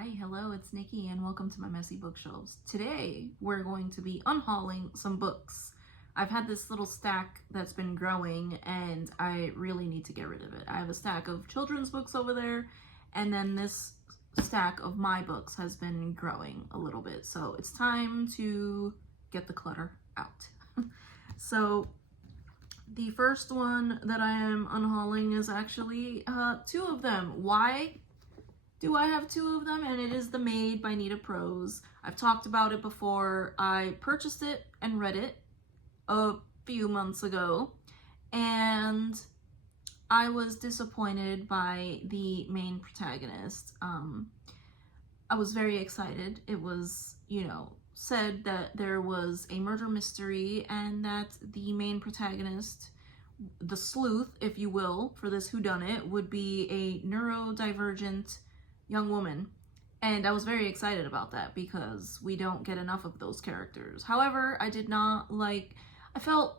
Hi, hello, it's Nikki and welcome to my messy bookshelves. Today we're going to be unhauling some books. I've had this little stack that's been growing and I really need to get rid of it. I have a stack of children's books over there and then this stack of my books has been growing a little bit. So it's time to get the clutter out. So the first one that I am unhauling is actually two of them. Why do I have two of them? And it is The Maid by Nita Prose. I've talked about it before. I purchased it and read it a few months ago, and I was disappointed by the main protagonist. I was very excited. It was, said that there was a murder mystery and that the main protagonist, the sleuth, if you will, for this whodunit, would be a neurodivergent young woman, and I was very excited about that because we don't get enough of those characters. However, I felt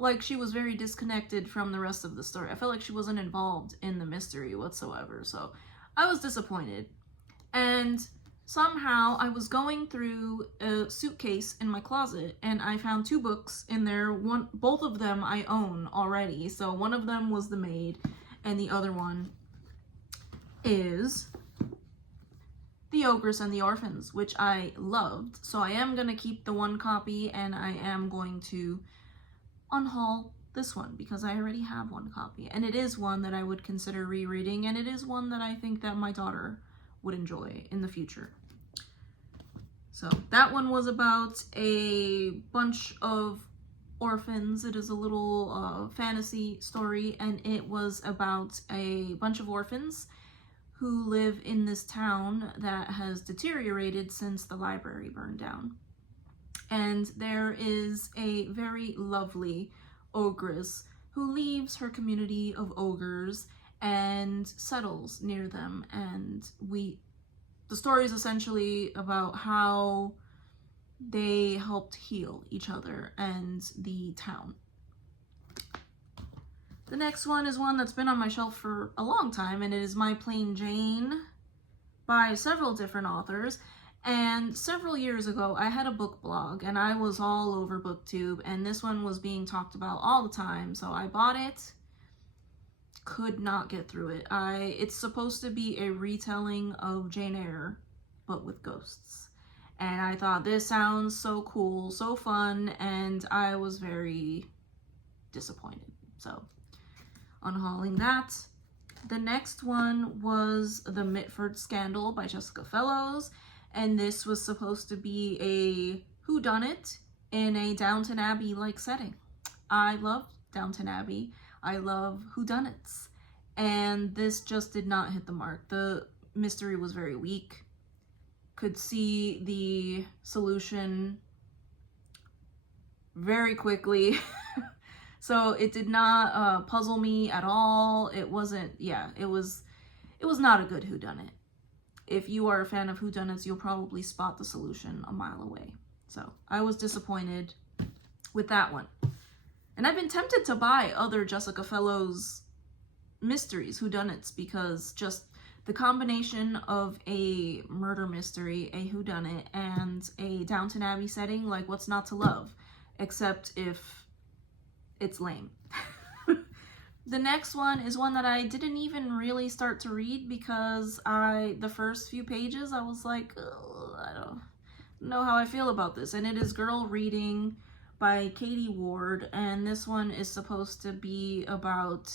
like she was very disconnected from the rest of the story. I felt like she wasn't involved in the mystery whatsoever, so I was disappointed. And somehow I was going through a suitcase in my closet and I found two books in there. Both of them I own already. So one of them was The Maid and the other one is The Ogress and the Orphans, which I loved. So I am going to keep the one copy and I am going to unhaul this one because I already have one copy. And it is one that I would consider rereading, and it is one that I think that my daughter would enjoy in the future. So that one was about a bunch of orphans. It is a little fantasy story, and it was about a bunch of orphans who live in this town that has deteriorated since the library burned down. And there is a very lovely ogress who leaves her community of ogres and settles near them. And the story is essentially about how they helped heal each other and the town. The next one is one that's been on my shelf for a long time, and it is My Plain Jane by several different authors. And several years ago, I had a book blog, and I was all over BookTube, and this one was being talked about all the time, so I bought it. Could not get through it. It's supposed to be a retelling of Jane Eyre, but with ghosts. And I thought, this sounds so cool, so fun, and I was very disappointed. So unhauling that. The next one was The Mitford Scandal by Jessica Fellowes, and this was supposed to be a whodunit in a Downton Abbey-like setting. I love Downton Abbey. I love whodunits, and this just did not hit the mark. The mystery was very weak. Could see the solution very quickly. So it did not puzzle me at all. It wasn't, it was not a good whodunit. If you are a fan of whodunits, you'll probably spot the solution a mile away. So I was disappointed with that one. And I've been tempted to buy other Jessica Fellowes mysteries, whodunits, because just the combination of a murder mystery, a whodunit, and a Downton Abbey setting, like, what's not to love? Except if it's lame. The next one is one that I didn't even really start to read because the first few pages I was like, I don't know how I feel about this. And it is Girl Reading by Katie Ward, and this one is supposed to be about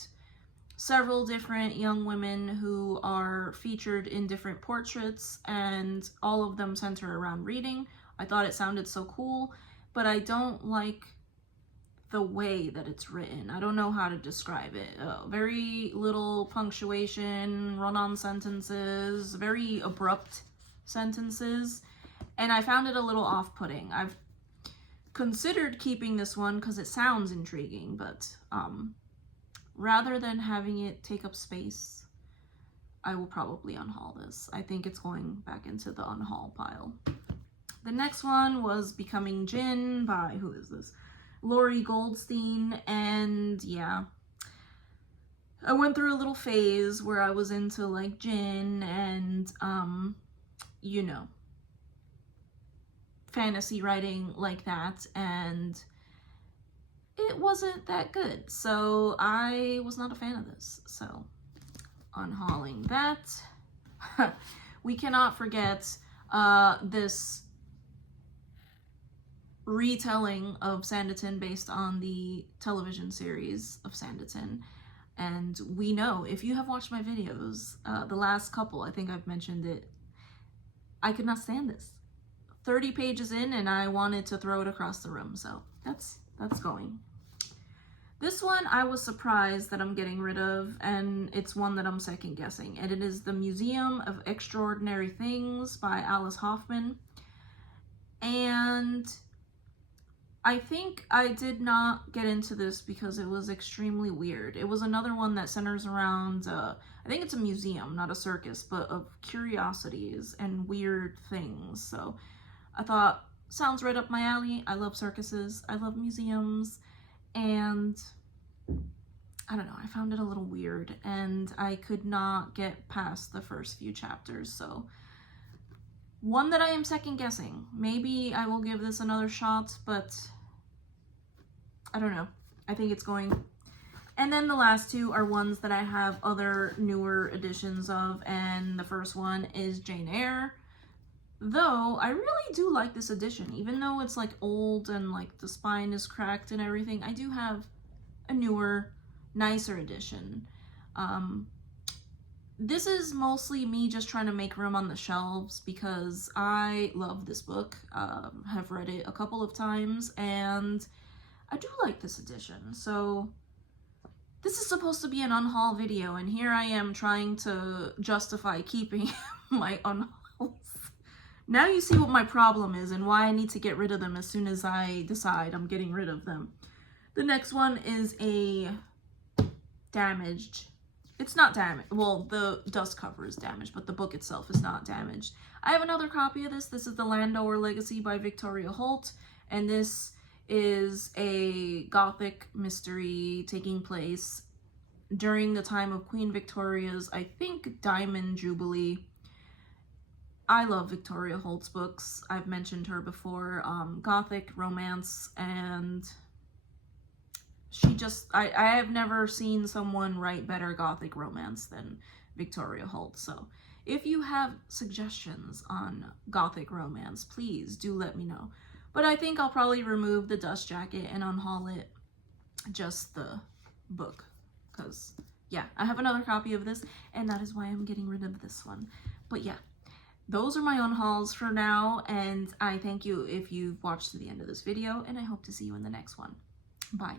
several different young women who are featured in different portraits, and all of them center around reading. I thought it sounded so cool, but I don't like the way that it's written. I don't know how to describe it. Very little punctuation, run-on sentences, very abrupt sentences, and I found it a little off-putting. I've considered keeping this one because it sounds intriguing, but rather than having it take up space, I will probably unhaul this. I think it's going back into the unhaul pile. The next one was Becoming Jinn by, who is this? Lori Goldstein, and yeah, I went through a little phase where I was into like Jinn and you know, fantasy writing like that, and it wasn't that good. So I was not a fan of this. So unhauling that. We cannot forget this retelling of Sanditon based on the television series of Sanditon. And we know, if you have watched my videos, the last couple, I think I've mentioned it, I could not stand this. 30 pages in and I wanted to throw it across the room, so that's going. This one I was surprised that I'm getting rid of, and it's one that I'm second guessing, and it is The Museum of Extraordinary Things by Alice Hoffman. And I think I did not get into this because it was extremely weird. It was another one that centers around, I think it's a museum, not a circus, but of curiosities and weird things. So I thought, sounds right up my alley. I love circuses, I love museums, and I don't know, I found it a little weird, and I could not get past the first few chapters, so one that I am second guessing. Maybe I will give this another shot, but I don't know. I think it's going. And then the last two are ones that I have other newer editions of, and the first one is Jane Eyre. Though I really do like this edition, even though it's like old and like the spine is cracked and everything. I do have a newer, nicer edition. This is mostly me just trying to make room on the shelves because I love this book. Have read it a couple of times and I do like this edition. So this is supposed to be an unhaul video, and here I am trying to justify keeping my unhauls. Now you see what my problem is and why I need to get rid of them as soon as I decide I'm getting rid of them. The next one is a damaged. It's not damaged. Well, the dust cover is damaged, but the book itself is not damaged. I have another copy of this. This is The Landower Legacy by Victoria Holt, and this is a gothic mystery taking place during the time of Queen Victoria's, I think, Diamond Jubilee. I love Victoria Holt's books. I've mentioned her before. Gothic, romance, and she just, I have never seen someone write better gothic romance than Victoria Holt. So if you have suggestions on gothic romance, please do let me know. But I think I'll probably remove the dust jacket and unhaul it, just the book. Because, yeah, I have another copy of this, and that is why I'm getting rid of this one. But yeah, those are my unhauls for now, and I thank you if you've watched to the end of this video, and I hope to see you in the next one. Bye.